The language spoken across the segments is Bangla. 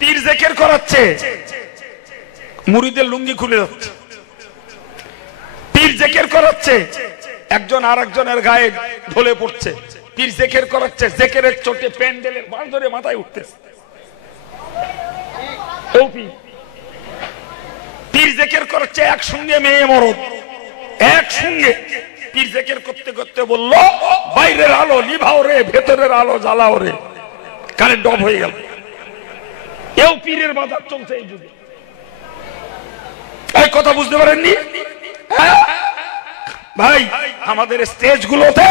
পীর জিকির করাচ্ছে, মুরিদের লুঙ্গি খুলে যাচ্ছে। পীর জিকির করাচ্ছে, একজন আরেকজনের গায়ে ঢলে পড়ছে। পীর জিকির করাচ্ছে, জিকিরের চোটে প্যান্ডেলের বাঁশ ধরে মাথায় উঠতেছে। পীর জিকির করাচ্ছে, একসঙ্গে মেয়ে মরদ একসঙ্গে পীর জিকির করতে করতে বলল, বাইরের আলো নিভাও রে, ভেতরের আলো জ্বালাও রে। কারেন্ট অফ হয়ে গেল। এও পীরের বাজার চলছে এই যুগে। এই কথা বুঝতে পারেননি ভাই? আমাদের স্টেজ গুলোতে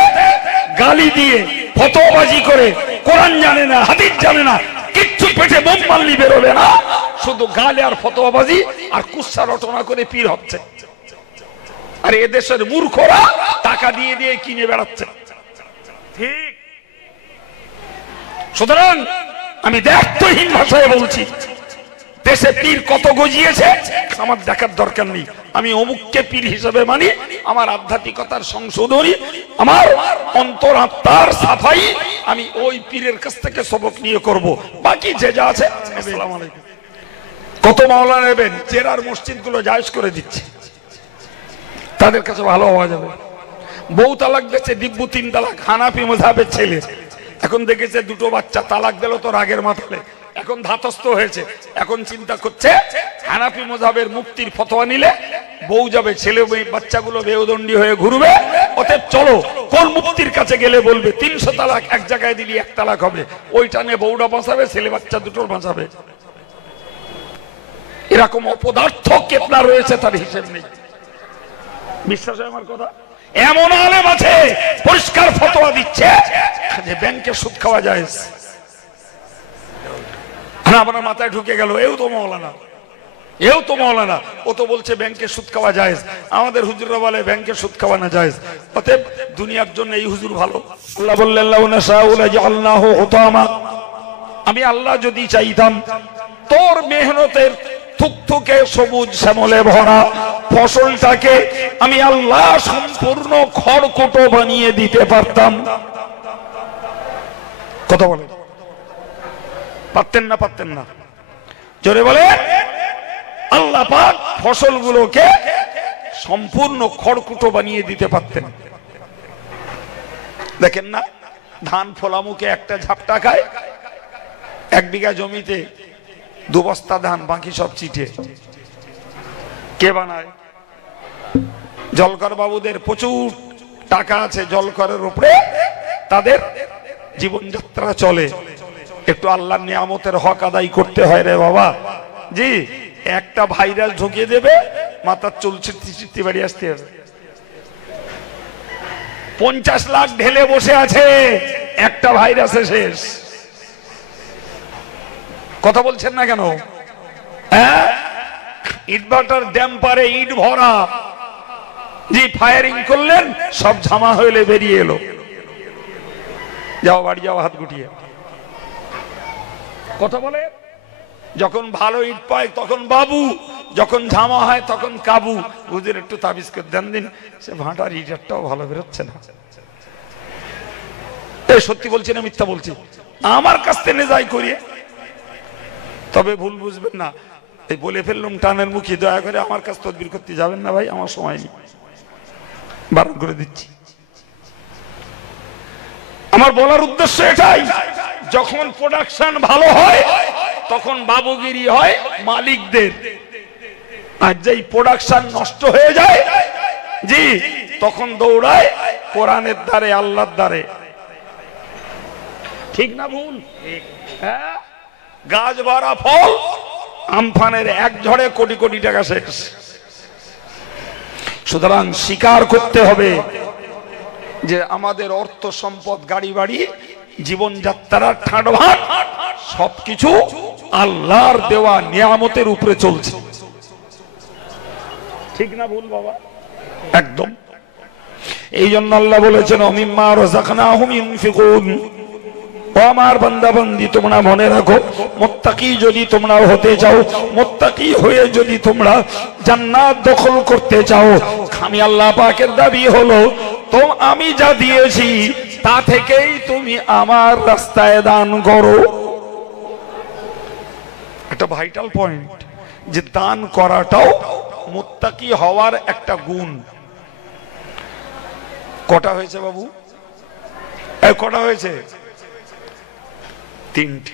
গালি দিয়ে ফতোয়াবাজি করে, কোরআন জানে না, হাদিস জানে না, কিচ্ছু পেটে বোম মারলি বেরোবে না, শুধু গালে আর ফতোয়াবাজি আর কুচ্ছা রটনা করে পীর হচ্ছে। আর এদেশের মূর্খরা টাকা দিয়ে দিয়ে কিনে বেড়াচ্ছে। ঠিক। সুতরাং আমি দায়িত্বহীন ভাষায় বলছি, দেশে পীর কত গজিয়েছে আমার দেখার দরকার নেই। আমি অমুককে পীর হিসেবে মানি, আমার আধ্যাত্মিকতার সংশোধনী, আমার অন্তর আত্মার সাফাই আমি ওই পীরের কাছ থেকে সবক নিয়ে করব। বাকি যে যা আছে। আসসালামু আলাইকুম। কত মাওলানা নেবেন? জেরার মসজিদ গুলো জায়েজ করে দিচ্ছে, তাদের কাছে ভালো হওয়া যাবে। বউ তালাক দিচ্ছে, দিব্য 3 তালাক। হানাফি মাযহাবের ছেলে এখন দেখেছে দুটো বাচ্চা, তালাক দিল তো রাগের মাথায়, এখন ধাতস্থ হয়েছে। এখন চিন্তা করছে হানাফি মাযহাবের মুফতির ফতোয়া নিলে বউ যাবে, ছেলে বাচ্চাগুলো বেউদণ্ডী হয়ে ঘুরবে। অতএব চলো কোন মুফতির কাছে গেলে বলবে 300 তালাক এক জায়গায় দিলি 1 তালাক হবে, ওইটা নিয়ে বউটা বাঁচাবে, ছেলে বাচ্চা দুটোর বাঁচাবে। এরকম অপদার্থ কেতলা রয়েছে, তার হিসেব নেই। বিশ্বাস হয় আমার কথা? এমন আলেম আছে পরিষ্কার ফতোয়া দিচ্ছে যে ব্যাংকে সুদ খাওয়া যায়। আপনার মাথায় ঢুকে গেল, এও তো মাওলানা, এও তো মাওলানা, ও তো বলছে ব্যাংকে সুদ খাওয়া যায়। আমাদের হুজুররা বলে ব্যাংকে সুদ খাওয়া না যায়। অতএব দুনিয়ার জন্য এই হুজুর ভালো। আল্লাহ বললেন, লাউ নাশাউ লাজআলনাহু হুতামা, আমি আল্লাহ যদি চাইতাম তোর মেহনতের থুকথুকে সবুজ শ্যামলে ভরা ফসলটাকে আমি আল্লাহ সম্পূর্ণ খড়কুটো বানিয়ে দিতে পারতাম। কথা বলে পারতেন না? পারতেন না? জোরে বলে। আল্লাহ পাক ফসলগুলোকে সম্পূর্ণ খড়কুটো বানিয়ে দিতে পারতেন। দেখেন না, ধান ফলামুখে একটা ঝাপটা খায়, 1 বিঘা জমিতে 2 বস্তা ধান, বাকি সব চিটে। কে বানায়? জলকর বাবুদের প্রচুর টাকা আছে, জলকরের উপরে তাদের জীবনযাত্রা চলে। একটু আল্লাহর নিয়ামতের হক আদায় করতে হয় রে বাবা। জি, একটা ভাইরাস ঢুকিয়ে দেবে, মাথার চুল ছিটতে বাড়ি আসতে হবে। 50 লাখ ঢেলে বসে আছে, একটা ভাইরাসে শেষ। কথা বলছেন না কেন? ইটভাটার ড্যাম্পারে ইট ভরা, জি, ফায়ারিং করলেন, সব ঝামা হইলে বেরিয়ে এলো। যাও বাড়ি যাও হাত গুটিয়ে। কথা বলে। যখন ভালো ইট পায় তখন বাবু, যখন ঝামা হয় তখন কাবু। বুঝের একটু তাবিজ করে দেন দিন, সে ভাটার ইটারটাও ভালো বেরোচ্ছে না। সত্যি বলছি না মিথ্যা বলছি? আমার কাছ থেকে যাই করিয়ে। তবে ভুল বুঝবেন না, এই বলে ফেললাম টানের মুখে, দয়া করে আমার কাছে তদবির করতে যাবেন না ভাই, আমার সময় নেই, বারণ করে দিচ্ছি। আমার বলার উদ্দেশ্য এটাই, যখন প্রোডাকশন ভালো হয় তখন বাবুগিরি হয় মালিকদের, আর যেই প্রোডাকশন নষ্ট হয়ে যায়, জি, তখন দৌড়ায় কোরআনের দ্বারে, আল্লাহর দ্বারে। ঠিক না ভুল? হ্যাঁ, গাছ ভরা ফল, আমফানের 1 ঝড়ে কোটি কোটি টাকা শেষ। সুতরাং স্বীকার করতে হবে যে আমাদের অর্থ সম্পদ, গাড়ি বাড়ি, জীবনযাত্রা, ঠাঁটভাট সবকিছু আল্লাহর দেওয়া নিয়ামতের উপরে চলছে। ঠিক না ভুল বাবা? একদম। এই জন্য আল্লাহ বলেছেন, মিম্মা রাযাকনাহুম ইউনফিকুন। ও আমার বান্দা বান্দি, তোমরা মনে রাখো, মুত্তাকি যদি তোমরা হতে চাও, মুত্তাকি হয়ে যদি তোমরা জান্নাত দখল করতে চাও, আমি আল্লাহ পাকের দাবি হলো, তো আমি যা দিয়েছি তা থেকেই তুমি আমার রাস্তায় দান করো। একটা ভাইটাল পয়েন্ট, যে দান করাটাও মুত্তাকি হওয়ার একটা গুণ। কটা হয়েছে বাবু? কটা হয়েছে? তিনটে।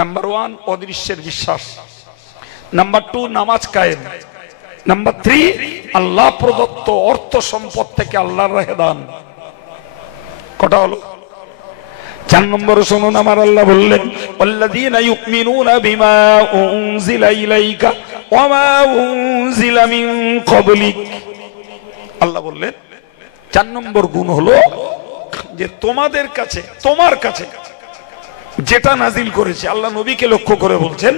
নাম্বার 1 অদৃশ্যের বিশ্বাস, নাম্বার 2 নামাজ কায়েম, নাম্বার 3 আল্লাহ প্রদত্ত অর্থ সম্পদ থেকে আল্লাহর রাহে দান। কটা হলো? 4 নম্বরে শুনুন, আমার আল্লাহ বললেন ওয়াল্লাযীনা ইউমিনুনা বিমা উনজিলা ইলাইকা ওয়া মা উনজিলা মিন ক্বাবলিক। আল্লাহ বললেন 4 নম্বর গুণ হলো যে তোমাদের কাছে, তোমার কাছে যেটা নাজিল করেছি, আল্লাহ নবীকে লক্ষ্য করে বলছেন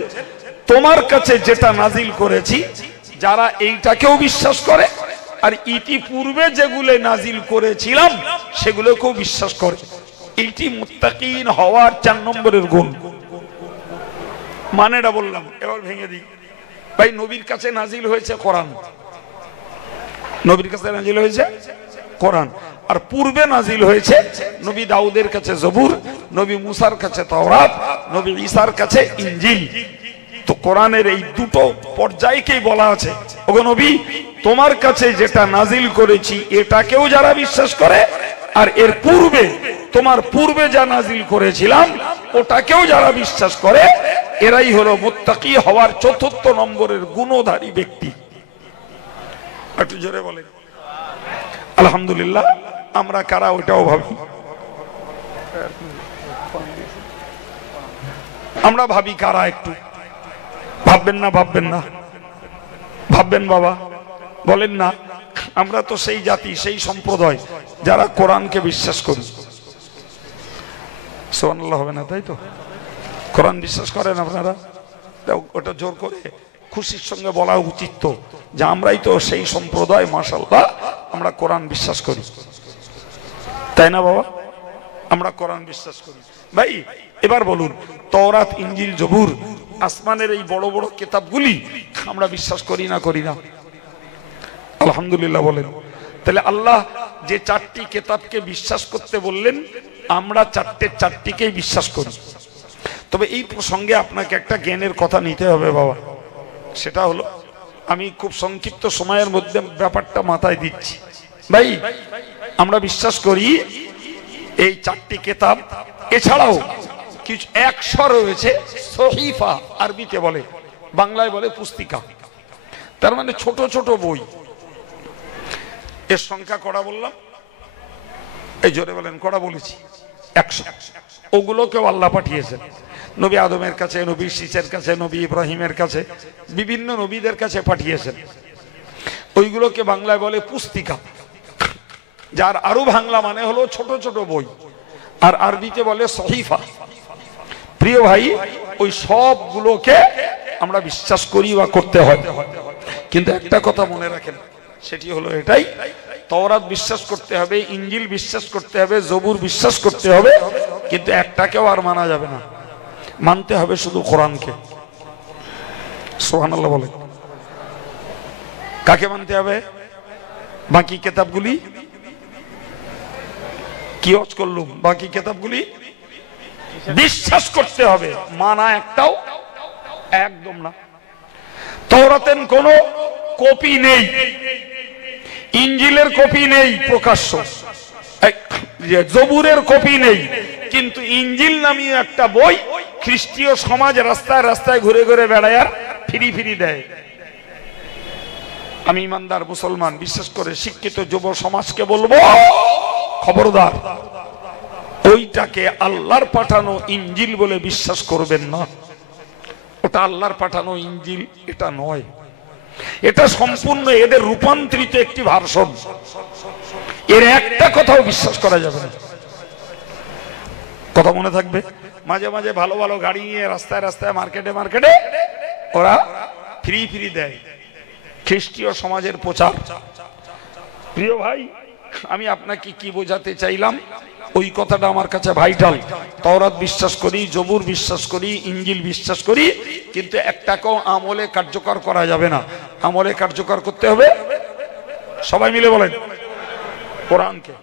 তোমার কাছে যেটা নাজিল করেছি, যারা এইটাকেও বিশ্বাস করে আর ইতিপূর্বে যেগুলো নাজিল করেছিলাম সেগুলোকেও বিশ্বাস করে, এইটি মুত্তাকিন হওয়ার 4 নম্বরের গুণ। মানেটা বললাম, এবার ভেঙে দিই। ভাই, নবীর কাছে নাজিল হয়েছে কোরআন, নবীর কাছে নাজিল হয়েছে কোরআন, আর পূর্বে নাজিল হয়েছে নবী দাউদের কাছে জবুর, নবী মুসার কাছে তাওরাত, নবী ঈসার কাছে ইনজিল। তো কোরআনের এই দুটো পর্যায়কেই বলা আছে, ওগো নবী তোমার কাছে যেটা নাজিল করেছি এটাকেও যারা বিশ্বাস করে, আর এর পূর্বে তোমার পূর্বে যা নাজিল করেছিলাম ওটাকেও যারা বিশ্বাস করে, এরাই হলো মুত্তাকি হওয়ার 4র্থ নম্বরের গুণধারী ব্যক্তি। একটু জোরে বলেন আলহামদুলিল্লাহ। আমরা কারা ওইটাও ভাবি, আমরা ভাবি কারা? একটু ভাববেন না? ভাববেন না? ভাববেন বাবা, বলেন না। আমরা তো সেই জাতি, সেই সম্প্রদায় যারা কোরআনকে বিশ্বাস করি। সুবহানাল্লাহ হবে না? তাই তো, কোরআন বিশ্বাস করেন আপনারা? ওটা জোর করে খুশির সঙ্গে বলা উচিত তো, যে আমরাই তো সেই সম্প্রদায়, মাশাআল্লাহ আমরা কোরআন বিশ্বাস করি, তাই না বাবা? আমরা কোরআন বিশ্বাস করি। ভাই এবার বলুন, তাওরাত, ইনজিল, জবুর, আসমানের এই বড় বড় কিতাবগুলি আমরা বিশ্বাস করি না করি না? আলহামদুলিল্লাহ বলেন। তাহলে আল্লাহ যে 4টি কিতাবকে বিশ্বাস করতে বললেন, আমরা 4টিকেই বিশ্বাস করি। তবে এই প্রসঙ্গে আপনাকে একটা জ্ঞানের কথা নিতে হবে বাবা, সেটা হলো, আমি খুব সংক্ষিপ্ত সময়ের মধ্যে ব্যাপারটা মাথায় দিচ্ছি। ভাই আমরা বিশ্বাস করি এই 4টি কিতাব, এছাড়াও কিছু 100 রয়েছে সহিফা, আরবিতে বলে, বাংলায় বলে পুস্তিকা, তার মানে ছোট ছোট বই। এর সংখ্যা কটা বললাম? এই জোরে বলেন, কটা বলেছি? 100। ওগুলোকেও আল্লাহ পাঠিয়েছেন নবী আদমের কাছে, নবী শীষের কাছে, নবী ইব্রাহিমের কাছে, বিভিন্ন নবীদের কাছে পাঠিয়েছেন। ওইগুলোকে বাংলায় বলে পুস্তিকা, যার আরো বাংলা মানে হলো ছোট ছোট বই, আর আরবিতে বলে সহিফা। প্রিয় ভাই, ওই সবগুলোকে আমরা বিশ্বাস করি বা করতে হয়, কিন্তু একটা কথা মনে রাখেন, সেটি হলো এটাই, তাওরাত বিশ্বাস করতে হবে, ইনজিল বিশ্বাস করতে হবে, জবুর বিশ্বাস করতে হবে, কিন্তু একটাকেও আর মানা যাবে না, মানতে হবে শুধু কোরআনকে। সুবহানাল্লাহ বলে। কাকে মানতে হবে? বাকি কিতাবগুলি কি ওয়াজ করলুম, বাকি কিতাবগুলি বিশ্বাস করতে হবে, মানা একটাও একদম না। তাওরাতের কোনো কপি নেই, ইনজিলের কপি নেই প্রকাশ্য, জবুরের কপি নেই, কিন্তু ইনজিল নামীয় একটা বই খ্রিস্টীয় সমাজ রাস্তায় রাস্তায় ঘুরে ঘুরে বেড়ায় আর ফিরি ফিরি দেয়। আমি ইমানদার মুসলমান, বিশেষ করে শিক্ষিত যুব সমাজকে বলবো, খবরদার ওইটাকে আল্লাহর পাঠানো ইনজিল বলে বিশ্বাস করবেন না। ওটা আল্লাহর পাঠানো ইনজিল এটা নয়, এটা সম্পূর্ণ এদের রূপান্তরিত একটি ভার্সন। এর একটা কথাও বিশ্বাস করা যাবে না। কথা মনে থাকবে। মাঝে মাঝে ভালো ভালো গাড়ি নিয়ে রাস্তায় রাস্তায়, মার্কেটে মার্কেটে ওরা ফ্রি ফ্রি দেয়, খ্রিস্টীয় সমাজের প্রচার। প্রিয় ভাই, আমি আপনাকে কি বোঝাতে চাইলাম, ওই কথাটা আমার কাছে ভাইটাল। তাওরাত বিশ্বাস করি, জবুর বিশ্বাস করি, ইনজিল বিশ্বাস করি, কিন্তু একটাকেও আমলে কার্যকর করা যাবে না। আমলে কার্যকর করতে হবে, সবাই মিলে বলেন, কোরআনকে।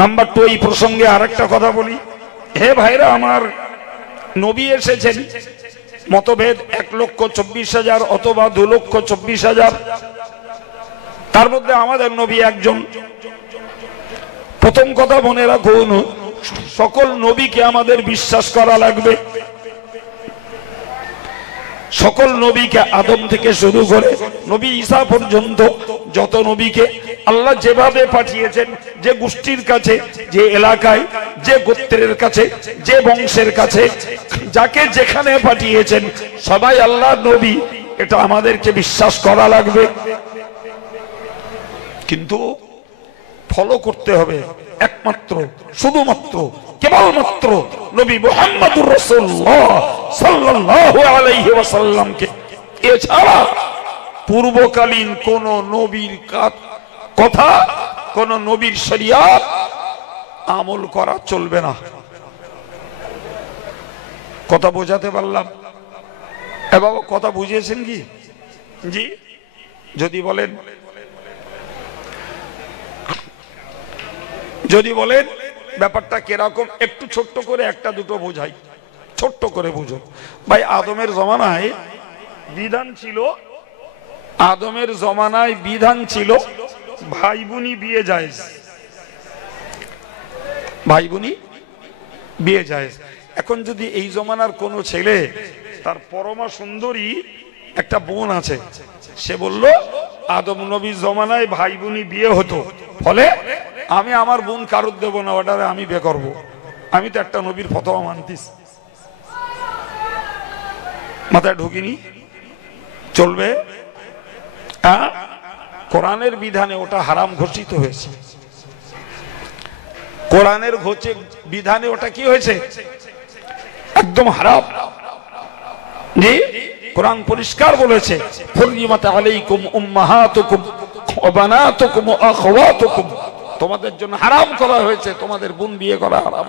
নাম্বার 2, এই প্রসঙ্গে আরেকটা কথা বলি, হে ভাইরা আমার, নবী এসেছেন, মতভেদ 1,24,000 অথবা 2,24,000, তার মধ্যে আমাদের নবী একজন। প্রথম কথা মনে রাখুন, সকল নবীকে আমাদের বিশ্বাস করা লাগবে। সকল নবীকে, আদম থেকে শুরু করে নবী ঈসা পর্যন্ত যত নবীকে আল্লাহ যেভাবে পাঠিয়েছেন, যে গোষ্ঠীর কাছে, যে এলাকায়, যে গোত্রের কাছে, যে বংশের কাছে, যাকে যেখানে পাঠিয়েছেন সবাই আল্লাহ নবী, এটা আমাদেরকে বিশ্বাস করা লাগবে। কিন্তু ফলো করতে হবে একমাত্র, শুধুমাত্র, কেবলমাত্র নবী মুহাম্মদুর রাসূলুল্লাহ সাল্লাল্লাহু আলাইহি ওয়াসাল্লামকে। এছাড়া পূর্বকালীন কোন নবীর কথা, কোন নবীর শরিয়ত আমল করা চলবে না। কথা বোঝাতে পারলাম? এ বাবা, কথা বুঝিয়েছেন কি? জি, যদি বলেন, যদি বলেন ব্যাপারটা কিরকম, একটু ছোট্ট করে একটা দুটো বোঝাই, ছোট্ট করে বুঝো। ভাই, আদমের জমানায় বিধান ছিল, আদমের জমানায় বিধান ছিল ভাই বোনই বিয়ে জায়েজ, ভাই বোনই বিয়ে জায়েজ। এখন যদি এই জমানার কোন ছেলে, তার পরমা সুন্দরী একটা বোন আছে, সে বলল আদম নবীর জমানায় ভাই বোনই বিয়ে হতো, ফলে আমি আমার বোন কারুর দেব না, ওটারে আমি বিয়ে করবো, আমি তো একটা নবীর ফতোয়া মানতিস, মাথায় ঢুকিনি? চলবে? কোরআনের বিধানে ওটা হারাম ঘোষিত হয়েছে। কোরআনের বিধানে ওটা কি হয়েছে? একদম হারাম। জি, কোরআন পরিষ্কার বলেছে, হুররিমাত আলাইকুম উম্মাহাতুকুম ওয়া বানাতুকুম ওয়া আখাওয়াতুকুম, তোমাদের জন্য হারাম করা হয়েছে তোমাদের বোন বিয়ে করা হারাম।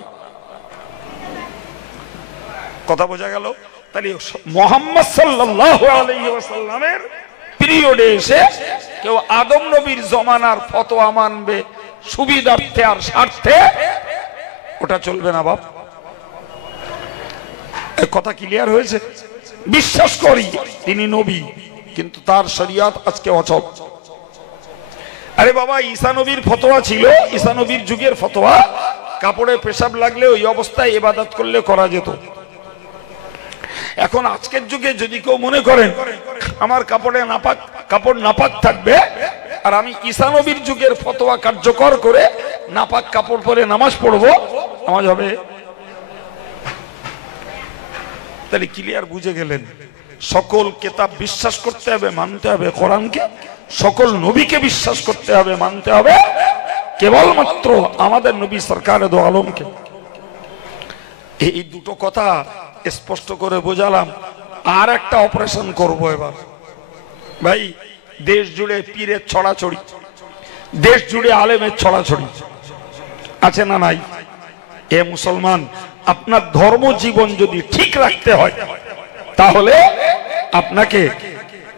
কথা বোঝা গেল? তাহলে মুহাম্মদ সাল্লাল্লাহু আলাইহি ওয়াসাল্লামের পিরিয়ডে এসে কেউ আদম নবীর জমানার ফতোয়া মানবে সুবিধার্থে আর স্বার্থে, ওটা চলবে না বাপ। এই কথা ক্লিয়ার হয়েছে? বিশ্বাস করি তিনি নবী, কিন্তু তার শরিয়ত আজকে অচল। আরে বাবা, ঈসা নবীর ফতোয়া ছিল, ঈসা নবীর যুগের ফতোয়া, কাপড়ে পেশাব লাগলে ওই অবস্থায় ইবাদত করলে করা যেত। এখন আজকের যুগে যদি কেউ মনে করেন আমার কাপড় নাপাক থাকবে, আর আমি ঈসা নবীর যুগের ফতোয়া কার্যকর করে নাপাক কাপড় পরে নামাজ পড়বো, নামাজ হবে? তাহলে ক্লিয়ার বুঝে গেলেন, সকল কিতাব বিশ্বাস করতে হবে, মানতে হবে কোরআনকে, সকল নবীকে বিশ্বাস করতে হবে, মানতে হবে কেবলমাত্র আমাদের নবী সরকার দো আলমকে। এই দুটো কথা স্পষ্ট করে বোঝালাম। আর একটা অপারেশন করব এবার। ভাই, দেশ জুড়ে পীরের ছড়াছড়ি, দেশ জুড়ে আলেমের ছড়াছড়ি আছে না নাই? এ মুসলমান, আপনার ধর্ম জীবন যদি ঠিক রাখতে হয়, তাহলে আপনাকে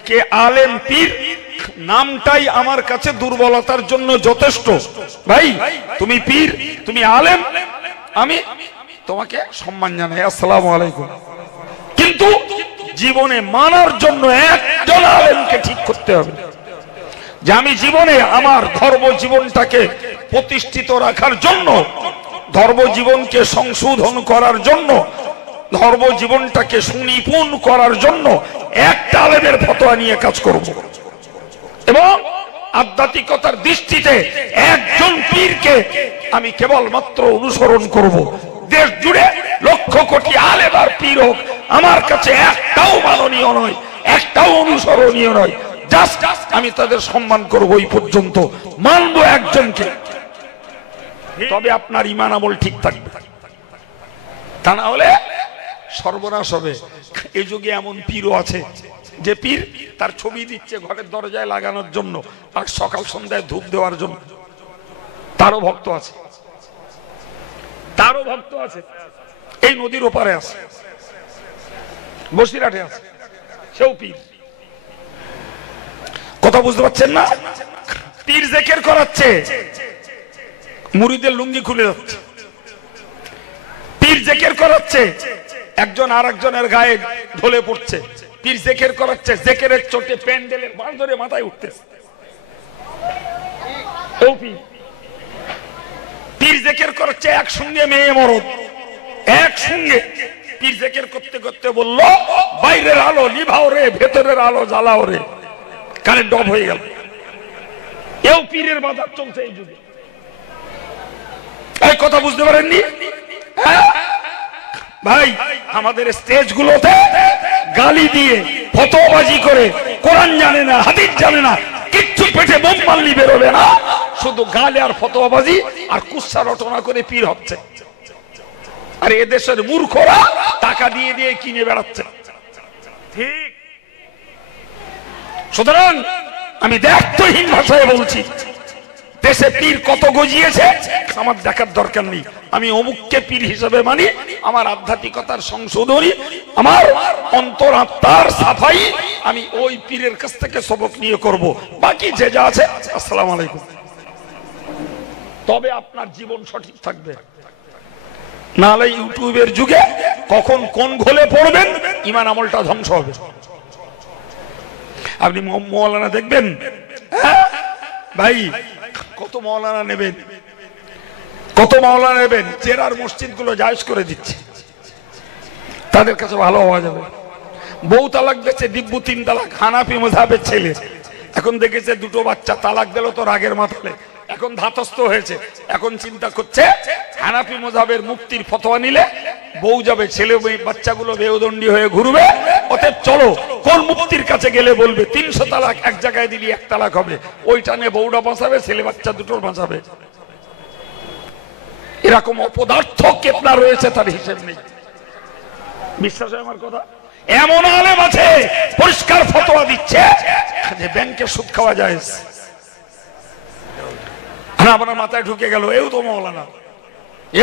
কে আলেম পীর নামটাই আমার কাছে দুর্বলতার জন্য যথেষ্ট। ভাই, তুমি পীর, তুমি আলেম, আমি তোমাকে সম্মান জানাই, আসসালামু আলাইকুম। কিন্তু জীবনে মানার জন্য একজন আলেমকে ঠিক করতে হবে, যে আমি জীবনে আমার ধর্ম জীবনটাকে প্রতিষ্ঠিত রাখার জন্য, ধর্ম জীবনকে সংশোধন করার জন্য, ধর্ম জীবনটাকে সুনিপুণ করার জন্য একটা আলেমের ফতোয়া নিয়ে কাজ করব, এবং আধ্যাত্মিকতার দৃষ্টিতে একজন পীরকে আমি কেবলমাত্র অনুসরণ করব। দেশ জুড়ে লক্ষ কোটি আলেম আর পীর হোক, আমার কাছে একটাও মাননীয় নয়, একটাও অনুসরণীয় নয়। জাস্ট আমি তাদের সম্মান করব, এই পর্যন্ত মানবো একজনকে। তবে আপনার ঈমান আমল ঠিক থাকবে, তা না হলে সর্বনাশ হবে। এই যুগে এমন পীরও আছে যে পীর তার ছবি দিচ্ছে ঘরের দরজায় লাগানোর জন্য, আর সকাল সন্ধ্যায় ধূপ দেওয়ার জন্য। তারও ভক্ত আছে, তারও ভক্ত আছে। এই নদীর ওপারে আছে, বসিরহাটে আছে, সেও পীর। কথা বুঝতে পারছেন না? পীর জিকির করাচ্ছে, মুরিদের লুঙ্গি খুলে যাচ্ছে। পীর জেকের করাচ্ছে, একজন আর একজনের গায়ে ঢলে পড়ছে, পীর জেকের করাচ্ছে, জেকেরের চোটে প্যান্ডেলের বাঁশ ধরে মাথায় উঠতেছে। পীর জেকের করাচ্ছে একসঙ্গে মেয়ে মরদ, একসঙ্গে পীর জেকের করতে করতে বলল, বাইরের আলো নিভাও রে, ভেতরের আলো জ্বালাও রে। কারেন্ট অফ হয়ে গেল। এও পীরের বাজার চলছে এই যুগে। এই কথা বুঝতে পারেননি ভাই? আমাদের স্টেজ গুলোতে গালি দিয়ে, ফতোয়াবাজি করে, কোরআন জানে না, হাদিস জানে না, কিচ্ছু পেটে বোম মারলি বেরোবে না, শুধু গালে আর ফতোয়াবাজি আর কুৎসা রটনা করে পীর হচ্ছে। আর এদেশের মূর্খরা টাকা দিয়ে দিয়ে কিনে বেড়াচ্ছে। ঠিক। সুতরাং আমি দায়িত্বহীন ভাষায় বলছি, দেশে পীর কত গজিয়েছে আমার দেখার দরকার নেই। আমি অমুককে পীর হিসেবে মানি, আমার আধ্যাত্মিকতার সংশোধনী, আমার অন্তর আত্মার সাফাই আমি ওই পীরের কাছ থেকে সবক নিয়ে করব। বাকি যে যা আছে, আসসালামু আলাইকুম। তবে আপনার জীবন সঠিক থাকবে। নাহলে ইউটিউবের যুগে কখন কোন ঘোলে পড়বেন, ঈমান আমলটা ধ্বংস হবে। আপনি মৌলানা দেখবেন, ভাই কত মৌলানা নেবেন, কত মৌলানা নেবেন, চেরার মসজিদ গুলো জায়েজ করে দিচ্ছে, তাদের কাছে ভালো হওয়া যাবে। বউ তালাক দিচ্ছে, দিব্য 3 তালাক, হানাফি মাযহাবের ছেলে এখন দেখেছে 2টো বাচ্চা, তালাক দিল তো রাগের মাথায়, এখন ধাতস্থ হয়েছে, এখন চিন্তা করছে হানাফি মাযহাবের মুফতির ফতোয়া নিলে বউ যাবে, ছেলে বাচ্চাগুলো বেউদণ্ডী হয়ে ঘুরবে। অতএব চলো কোন মুফতির কাছে গেলে বলবে 300 তালাক এক জায়গায় দিলি 1 তালাক হবে, ওইটা নিয়ে বউটা বাঁচাবে, ছেলে বাচ্চা দুটোর বাঁচাবে। এরকম অপদার্থ কেতনা রয়েছে, তার হিসেব নেই। বিশ্বাস হয় আমার কথা? এমন আলেম আছে পরিষ্কার ফতোয়া দিচ্ছে যে ব্যাংকে সুদ খাওয়া যায়। আপনার মাথায় ঢুকে গেল, এও তো মৌলানা,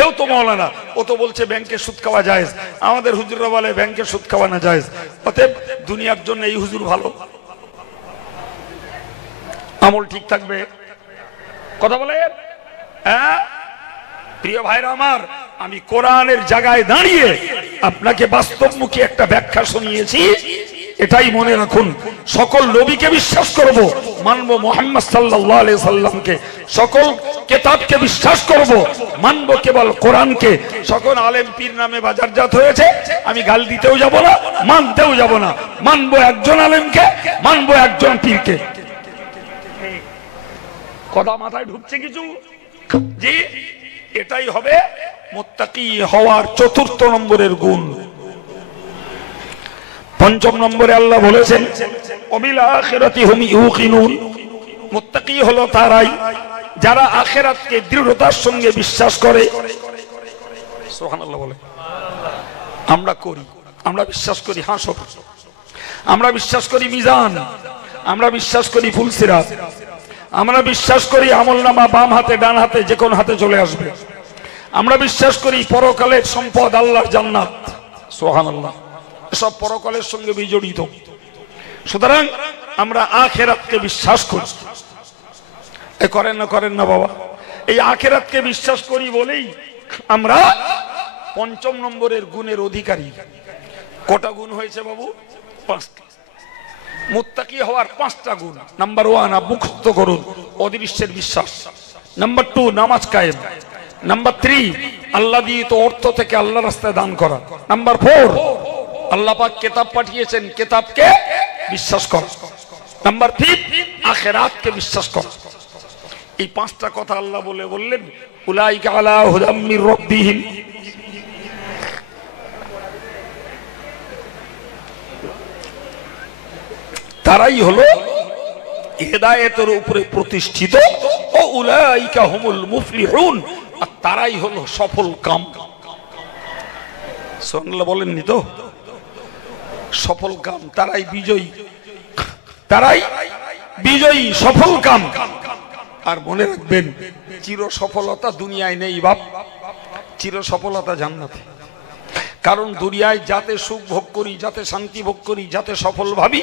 এও তো মৌলানা, ও তো বলছে ব্যাংকে সুদ খাওয়া যায়। আমাদের হুজুররা বলে ব্যাংকে সুদ খাওয়া না যায়। অতএব দুনিয়ার জন্য এই হুজুর ভালো, আমল ঠিক থাকবে। কথা বলে হ্যাঁ প্রিয় ভাইরা আমার, আমি কোরআনের জায়গায় দাঁড়িয়ে আপনাকে বাস্তবমুখী একটা ব্যাখ্যা শুনিয়েছি। এটাই মনে রাখুন, সকল নবীকে বিশ্বাস করব, মানব মুহাম্মদ সাল্লাল্লাহু আলাইহি সাল্লামকে, সকল কিতাবকে বিশ্বাস করব, মানব কেবল কোরআনকে। সকল আলেম পীর নামে বাজারজাত হয়েছে, আমি গাল দিতেও যাব না, মানতেও যাব না। মানব একজন আলেমকে, মানব একজন পীরকে। কথা মাথায় ঢুকছে কিছু? জি, এটাই হবে মুত্তাকি হওয়ার 4র্থ নম্বরের গুণ। 5ম নম্বরে আল্লাহ বলেছেন ওয়াবিল আখিরাতি হুম ইউকিনুন। মুত্তাকি হলো তারাই যারা আখিরাতকে দৃঢ়তার সঙ্গে বিশ্বাস করে। সুবহানাল্লাহ বলে। আমরা করি, আমরা বিশ্বাস করি হাসর, আমরা বিশ্বাস করি মিজান, আমরা বিশ্বাস করি ফুলসিরাত, আমরা বিশ্বাস করি আমলনামা বাম হাতে ডান হাতে যে কোন হাতে চলে আসবে, আমরা বিশ্বাস করি পরকালের সম্পদ আল্লাহর জান্নাত। সুবহানাল্লাহ। সব পরকালের সঙ্গে বিজড়িত। সুতরাং আমরা আখিরাতকে বিশ্বাস করি। এ করেন না বাবা? এই আখিরাতকে বিশ্বাস করি বলেই আমরা 5ম নম্বরের গুণের অধিকারী। কটা গুণ হয়েছে বাবু? 5টা। মুত্তাকি হওয়ার 5টা গুণ। নাম্বার 1 মুখস্থ করুন, অদৃশ্যের বিশ্বাস। নাম্বার 2 নামাজ কায়েম। নাম্বার 3 আল্লাহ দিয়ে তো অর্থ থেকে আল্লাহ রাস্তায় দান করা। নাম্বার 4 আল্লাহ পাক কিতাব পাঠিয়েছেন, কিতাবকে বিশ্বাস করা। নাম্বার 5 আখিরাতকে বিশ্বাস করা। এই 5টা কথা আল্লাহ বললেন উলাইকা আলা হুদাম মির রাব্বিহিম। তারাই হলো হেদায়েতের উপরে প্রতিষ্ঠিত। ও উলাইকা হুমুল মুফলিহুন, আর তারাই হলো সফল কাম। সুবহানাল্লাহ বলেননি তো? সফল কাম, তারাই বিজয়ী, তারাই বিজয়ী, সফল কাম। আর মনে রাখবেন, চির সফলতা দুনিয়ায় নেই বাপ, চির সফলতা জান্নাতে। কারণ দুনিয়ায় যাতে সুখ ভোগ করি, যাতে শান্তি ভোগ করি, যাতে সফল ভাবি,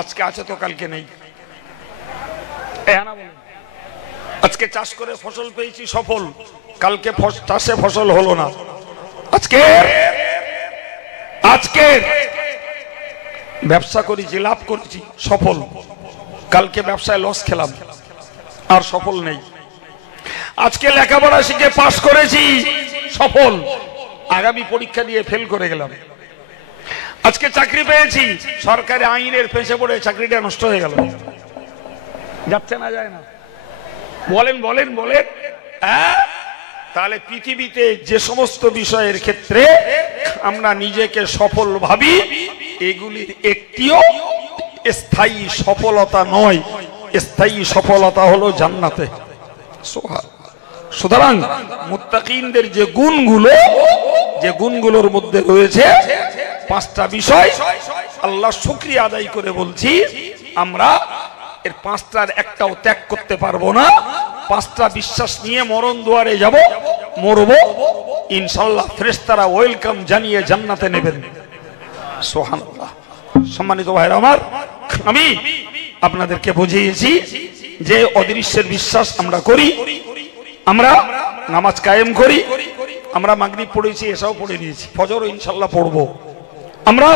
আজকে আছে তো কালকে নেই। আজকে চাষ করে ফসল পেয়েছি সফল, কালকে চাষে ফসল হলো না। আজকে ব্যবসা করেছি, লাভ করেছি, সফল। কালকে ব্যবসায় লস খেলাম, আর সফল নেই। আজকে লেখাপড়া শিখে পাশ করেছি, সফল। আগামী পরীক্ষা দিয়ে ফেল করে গেলাম। আজকে চাকরি পেয়েছি, সরকারি আইনের ফেঁসে পড়ে চাকরিটা নষ্ট হয়ে গেল। যাচ্ছে না, যায় না? বলেন বলেন বলেন। তাহলে পৃথিবীতে যে সমস্ত বিষয়ের ক্ষেত্রে আমরা নিজেকে সফল ভাবি, এগুলির একটিও স্থায়ী সফলতা নয়। স্থায়ী সফলতা হলো জান্নাতে। সুতরাং মুত্তাকিনদের যে গুণগুলোর মধ্যে রয়েছে পাঁচটা বিষয়, আল্লাহ শুকরিয়া আদায় করে বলছি, আমরা এর পাঁচটার একটাও ত্যাগ করতে পারবো না। পাঁচটা বিশ্বাস নিয়ে মরণ দুয়ারে যাব, মরবো, ইনশাআল্লাহ ফেরেশতারা ওয়েলকাম জানিয়ে জান্নাতে নেবেন। সুবহানাল্লাহ। সম্মানিত ভাইরা আমার, আমি আপনাদেরকে বুঝিয়েছি যে অদৃশ্যের বিশ্বাস আমরা করি, আমরা নামাজ কায়েম করি, আমরা মাগরিব পড়েছি, এসাও পড়ে নিয়েছি, ফজরও ইনশাআল্লাহ পড়বো। আমরা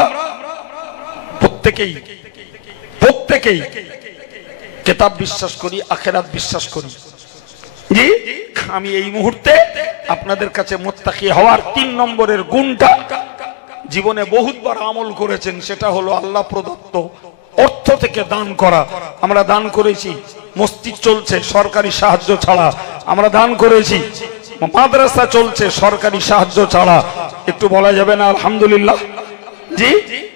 প্রত্যেকেই কিতাব বিশ্বাস করি, আখিরাত বিশ্বাস করি। জি, আমি এই মুহূর্তে আপনাদের কাছে মুত্তাকি হওয়ার 3 নম্বরের গুণটা জীবনে বহুতবার আমল করেছেন, সেটা হলো আল্লাহ প্রদত্ত অর্থ থেকে দান করা। আমরা দান করেছি, মসজিদ চলছে সরকারি সাহায্য ছাড়া। আমরা দান করেছি, মাদ্রাসা চলছে সরকারি সাহায্য ছাড়া। একটু বলা যাবে না আলহামদুলিল্লাহ? জি,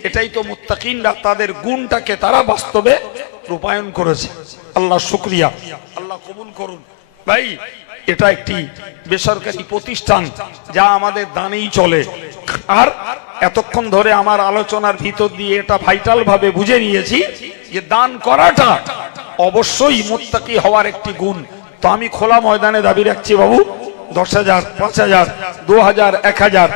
এটাই তো মুত্তাকিনরা, তাদের গুণটাকে তারা বাস্তবে রূপায়ণ করেছে। আল্লাহ শুকরিয়া, আল্লাহ কবুল করুন। ভাই, এটা একটি বেসরকারি প্রতিষ্ঠান যা আমাদের দানেই চলে। আর এতক্ষণ ধরে আমার আলোচনার ভিতর দিয়ে এটা ভাইটাল ভাবে বুঝে নিয়েছি যে দান করাটা অবশ্যই মুত্তাকি হওয়ার একটি গুণ। তো আমি খোলা ময়দানে দাবি রাখছি বাবু, 10,000, 5,000, 2,000, 1,000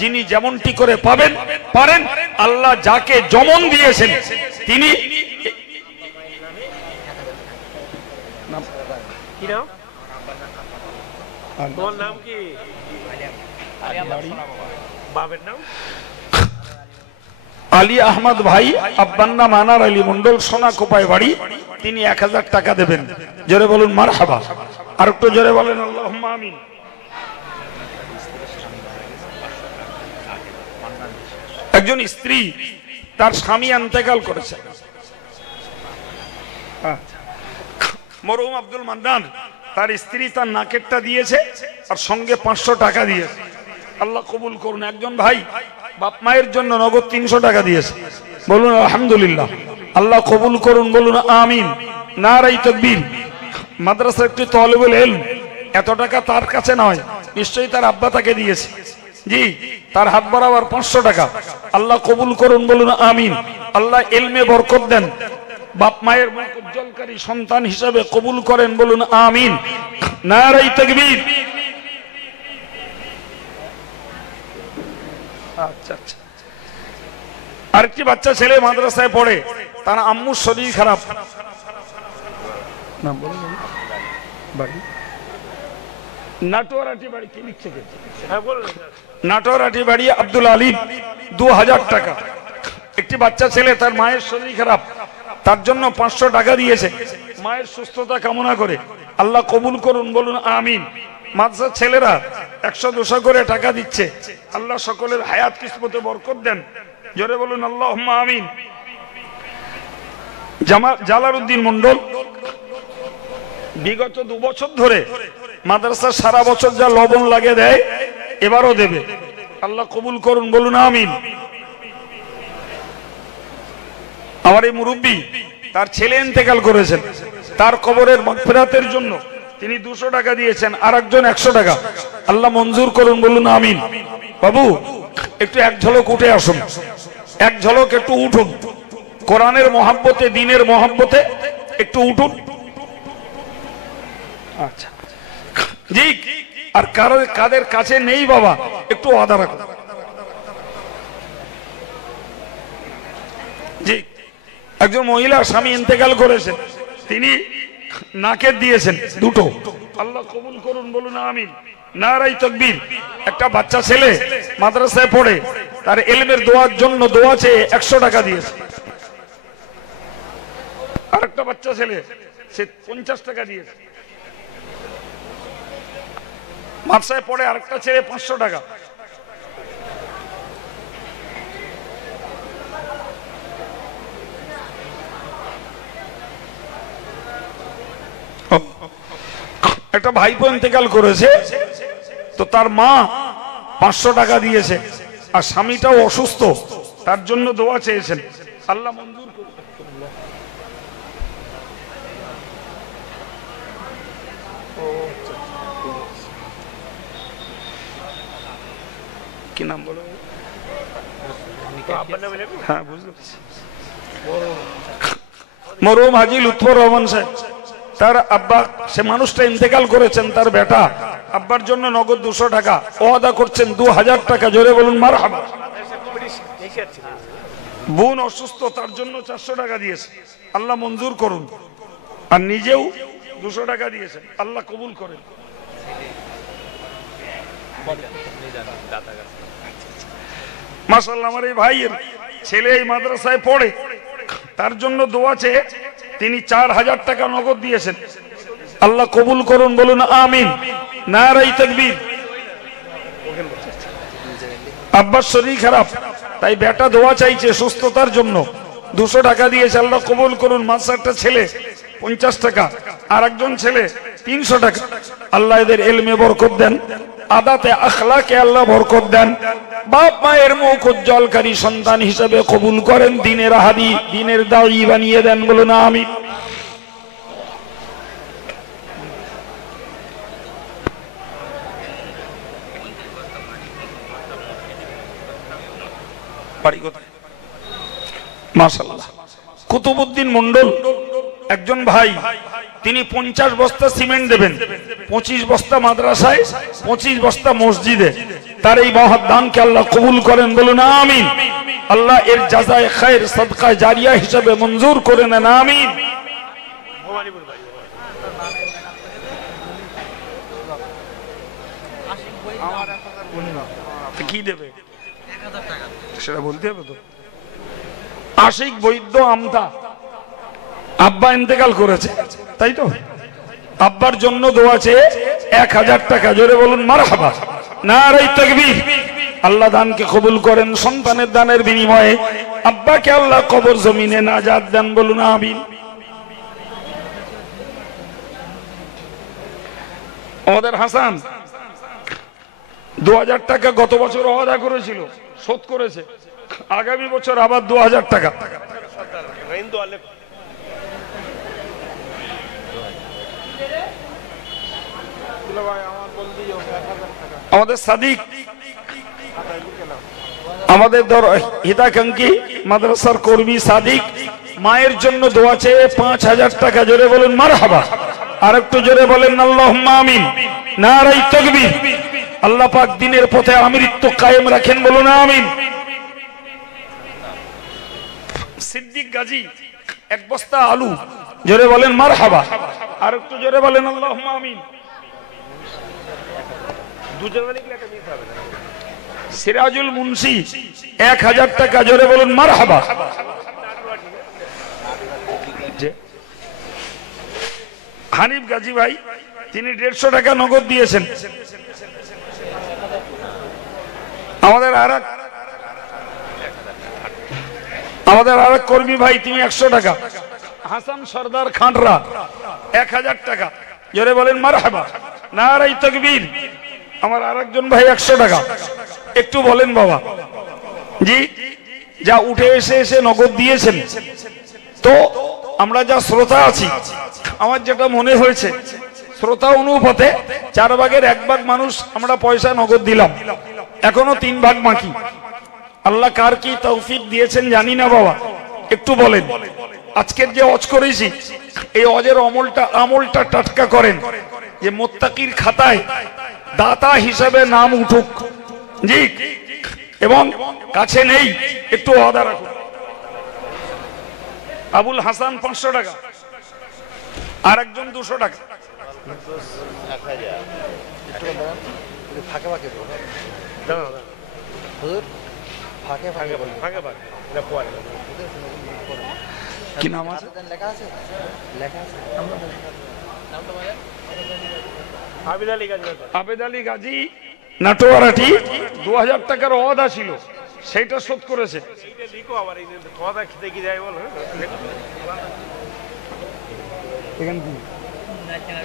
যিনি যেমনটি করে পাবেন পারেন। আল্লাহ যাকে যেমন দিয়েছেন তিনি আলী আহমদ ভাই, আব্বার নাম আনার আলী মন্ডল, সোনা কোপায় বাড়ি। তিনি 1,000 টাকা দেবেন। জোরে বলুন মারহাবা। আর একটু জোরে বলেন আল্লাহুম্মা আমিন। একজন স্ত্রী, তার স্বামী ইন্তেকাল করেছে, মরহুম আব্দুল মান্নান। তার স্ত্রী তার নাকেরটা দিয়েছে আর সঙ্গে 500 টাকা দিয়েছে। আল্লাহ কবুল করুন। একজন ভাই বাপ মায়ের জন্য নগদ 300 টাকা দিয়েছে। বলুন আলহামদুলিল্লাহ। আল্লাহ কবুল করুন, বলুন আমিন। নারায়ে তাকবীর। মাদ্রাসার একটি তালেবুল ইলম, এত টাকা তার কাছে নয়, নিশ্চয়ই তার আব্বা তাকে দিয়েছে। জি, তার হাত বরাবর 500 টাকা। আল্লাহ কবুল করুন, বলুন আমিন। আল্লাহ ইলমে বরকত দেন, বাপ মায়ের মুখ উজ্জ্বলকারী সন্তান হিসেবে কবুল করেন, বলুন আমিন। নারায়ে তাকবীর। আচ্ছা আচ্ছা। আরেকটি বাচ্চা ছেলে মাদ্রাসায় পড়ে, তার আম্মুর শরীর খারাপ। নাম বলুন। বাড়ি নাটোয়ারাটি বাড়ি। কি লিখছে? নাটোয়ারাটি বাড়ি আব্দুল আলী, 2,000 টাকা। একটি বাচ্চা ছেলে, তার মায়ের শরীর খারাপ, তার জন্য 500 টাকা দিয়েছে মায়ের সুস্থতা কামনা করে। আল্লাহ কবুল করুন, বলুন আমিন। মাদ্রাসার ছেলেরা 100-200 করে টাকা দিচ্ছে। আল্লাহ সকলের হায়াত কিসমতে বরকত দেন। জোরে বলুন আল্লাহুম্মা আমিন। জালালউদ্দিন মন্ডল বিগত 2 বছর ধরে মাদ্রাসা সারা বছর যা লবণ লাগে দেয়, এবারও দেবে। আল্লাহ কবুল করুন, বলুন আমিন। আমার এই মুরব্বী, তার ছেলে ইন্তেকাল করেছেন, তার কবরের মাগফিরাতের জন্য তিনি 200 টাকা দিয়েছেন, আর একজন 100 টাকা। আল্লাহ মঞ্জুর করুন, বলুন আমিন। বাবু, একটু এক ঝলক উঠে আসুন, এক ঝলক একটু উঠুন। কোরআনের মহাব্বতে, দ্বীনের মহাব্বতে একটু উঠুন। আচ্ছা জি। আর কাদের কাছে নেই বাবা, একটু আদা রাখুন। জি, একজন মহিলা স্বামী ইন্তেকাল করেছেন, তিনি নাকের দিয়েছেন 2টো। আল্লাহ কবুল করুন, বলুন আমিন। নারায়ে তাকবীর। একটা বাচ্চা ছেলে মাদ্রাসায় পড়ে, তার এলমের দোয়ার জন্য দোয়া চেয়ে 100 টাকা দিয়েছে। আরেকটা বাচ্চা ছেলে, সে 50 টাকা দিয়েছে। মাদ্রাসায় পড়ে আরেকটা ছেলে 500 টাকা। একটা ভাইপো ইন্তেকাল করেছে, তো তার মা 500 টাকা দিয়েছে, আর স্বামীটাও অসুস্থ, তার জন্য দোয়া চেয়েছেন, আল্লাহ মঞ্জুর করুন। কি নাম বলো? হ্যাঁ, বুঝতে পেরেছি। মরহুম হাজী লুৎফর রহমান সাহেব, তার আব্বা, সে মানুষটা ইন্তেকাল করেছেন, তার বেটা আব্বার জন্য নগদ 200 টাকা ওয়াদা করছেন 2000 টাকা, জোরে বলুন মারহাবা। বোন অসুস্থ, তার জন্য 400 টাকা দিয়েছে, আল্লাহ মঞ্জুর করুন। আর নিজেও 200 টাকা দিয়েছেন, আল্লাহ কবুল করেন। মাশাআল্লাহ, আমার এই ভাইয়ের ছেলে এই মাদ্রাসায় পড়ে, তার জন্য দোয়া চেয়ে তিনি 4000 টাকা নগদ দিয়েছেন, আল্লাহ কবুল করুন, বলুন আমিন। নারায়ে তাকবীর। আব্বার শরীর খারাপ, তাই বেটা দোয়া চাইছে সুস্থতার জন্য, 200 টাকা দিয়েছে, আল্লাহ কবুল করুন। মাদ্রাসার ছেলে 50 টাকা, আর একজন ছেলে 300 টাকা। আল্লাহ এদের ইলমে বরকত দেন, আদাতে আখলাকে আল্লাহ বরকত দেন, বাপ মায়ের মুখ উজ্জ্বলকারী সন্তান হিসেবে কবুল করেন, দ্বীনের হাদি, দ্বীনের দাঈ বানিয়ে দেন, বলুন আমিন। বাড়ি কোথায়? মাশাআল্লাহ। কুতুবউদ্দিন মন্ডল একজন ভাই, তিনি 50 বস্তা সিমেন্ট দেবেন, 25 বস্তা মাদ্রাসায়, 25 বস্তা মসজিদে। তার এই মহৎ দানকে আল্লাহ কবুল করেন, বলুন আমিন। আল্লাহ এর জাযায়ে খায়র সাদকা জারিয়া হিসেবে মঞ্জুর করে নেন, আমিন। কি দেবে সেটা বলতে হবে তো। আশিক বৈদ্য আমতা, আব্বা ইন্তেকাল করেছে, তাই তো? আব্বার জন্য দোয়া চেয়ে 1000 টাকা, জোরে বলুন মারহাবা। নারায়ে তাকবীর। আল্লাহ দানকে কবুল করেন, সন্তানের দানের বিনিময়ে আব্বাকে আল্লাহ কবর জমিনে নাজাত দেন, বলুন আমিন। আমাদের হাসান 2000 টাকা গত বছর ওয়াদা করেছিল, শোধ করেছে, আগামী বছর আবার 2000 টাকা। আমাদের সাদিক, আমাদের হিতাকাঙ্ক্ষী মাদ্রাসার কর্মী সাদিক, মায়ের জন্য দোয়া চেয়ে 5000 টাকা, জোরে বলুন মারহাবা। আর একটু জোরে বলেন আল্লাহুম্মা আমিন। নারায়ে তাকবীর। আল্লাহ পাক দ্বীনের পথে আমৃত্যু কায়েম রাখেন, বলুন আমিন। সিদ্দিক গাজী 1 বস্তা আলু, জোরে বলেন মারহাবা। আর একটু জোরে বলেন আল্লাহুম্মা আমিন। সিরাজুল মুন্সি 1000 টাকা, জোরে বলুন মারহাবা। হানিফ গাজী ভাই, তিনি 150 টাকা নগদ দিয়েছেন। আমাদের আরেক কর্মী ভাই, তিনি 100 টাকা। হাসান সরদার খাঁটরা 1000 টাকা, জোরে বলেন মারহাবা। নারায়ে তাকবীর। আমার আরেকজন ভাই 100 টাকা। একটু বলেন বাবা জি, যা উঠে এসে নগদ দিয়েছেন, তো আমরা যা শ্রোতা আছি, আমার যেটা মনে হয়েছে শ্রোতা অনুপাতে 4 ভাগের 1 ভাগ মানুষ আমরা পয়সা নগদ দিলাম, এখনো 3 ভাগ বাকি। আল্লাহ কার কি তৌফিক দিয়েছেন জানি না বাবা, একটু বলেন। আজকের যে অজ করেছি, এই অজের আমলটা টাটকা করেন, যে মুত্তাকির খাতায় দাতা হিসেবে নাম উঠুক, জি। এবং কাছে নেই, একটু ওয়াদা রাখুন। আবুল হাসান 500 টাকা, আর একজন 200 টাকা। হুজুর ফাঁকে ফাঁকে বলুন। ফাঁকে ফাঁকে এটা পরে কি নাম আছে? লেখা আছে, লেখা আছে। আবিদ আলী গাজী আবেদ আলী গাজী নাটোয়ারাটি 2000 টাকার ওয়াদা ছিল, সেইটা শোধ করেছে। এইটা লিখো আবার, এই যে কথা খেতে কি যায় বলো, লেখো।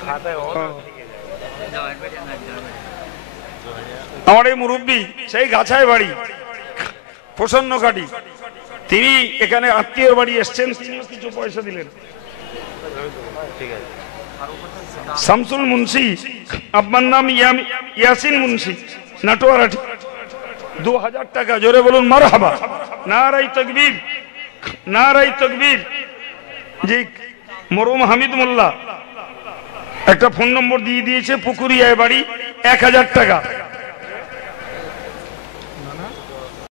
খাতায় কথা থেকে যায়। আমার এই মুরব্বী সেই গাছায় বাড়ি প্রসন্ন কাটি, তিনি এখানে আত্মীয়র বাড়ি এসছেন, তিনিও কিছু পয়সা দিলেন। ঠিক আছে। শামসুল মুন্সি, আপনার নাম ইয়াসিন মুন্সি, নাটোয়ারাটি, 2000 টাকা। জোরে বলুন মারহাবা, নারাই তাকবীর, নারাই তাকবীর। জি, মরহুম হামিদ মোল্লা একটা ফোন নম্বর দিয়ে দিয়েছে, পুকুরিয়ায় বাড়ি, 1000 টাকা।